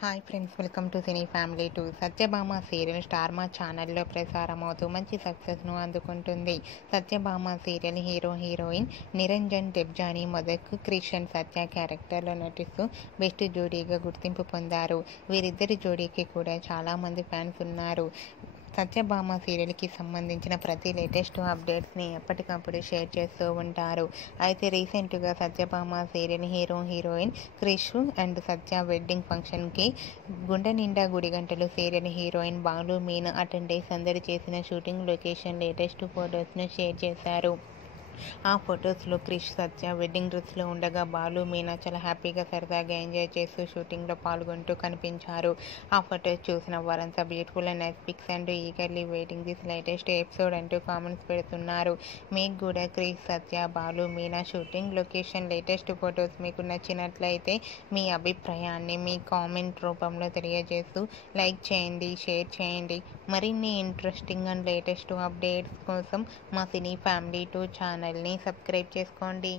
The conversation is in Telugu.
Hi friends, welcome to cine family 2. Satyabhama serial star Maa ఛానల్లో ప్రసారమవుతూ మంచి సక్సెస్ను అందుకుంటుంది. సత్యభామ సీరియల్ హీరోయిన్ నిరంజన్ డెబ్జానీ మొదకు క్రిష్ అండ్ సత్య క్యారెక్టర్లో నటిస్తూ బెస్ట్ జోడీగా గుర్తింపు పొందారు. వీరిద్దరి జోడీకి కూడా చాలామంది ఫ్యాన్స్ ఉన్నారు. సత్యభామ సీరియల్కి సంబంధించిన ప్రతి లేటెస్ట్ అప్డేట్స్ని ఎప్పటికప్పుడు షేర్ చేస్తూ ఉంటారు. అయితే రీసెంట్గా Satyabhama serial heroine Krish and Satya wedding ఫంక్షన్కి Gunde Ninda Gudigantalu serial heroine Balu Meena attend అయి సందడి చేసిన షూటింగ్ లొకేషన్ లేటెస్ట్ ఫొటోస్ను షేర్ చేశారు. ఆ ఫొటోస్లో క్రిష్ సత్య వెడ్డింగ్ డ్రెస్లో ఉండగా బాలు మీనా చాలా హ్యాపీగా సరదాగా ఎంజాయ్ చేస్తూ షూటింగ్లో పాల్గొంటూ కనిపించారు. ఆ ఫొటోస్ చూసిన వారంతా beautiful and nice pics and eagerly waiting this latest episode అంటూ కామెంట్స్ పెడుతున్నారు. మీకు కూడా Krish Satya Balu Meena shooting location latest photos మీకు నచ్చినట్లయితే మీ అభిప్రాయాన్ని మీ కామెంట్ రూపంలో తెలియజేస్తూ లైక్ చేయండి, షేర్ చేయండి. మరిన్ని ఇంట్రెస్టింగ్ అండ్ లేటెస్ట్ అప్డేట్స్ కోసం మా సినీ ఫ్యామిలీ 2 ఛానల్ని సబ్స్క్రైబ్ చేసుకోండి.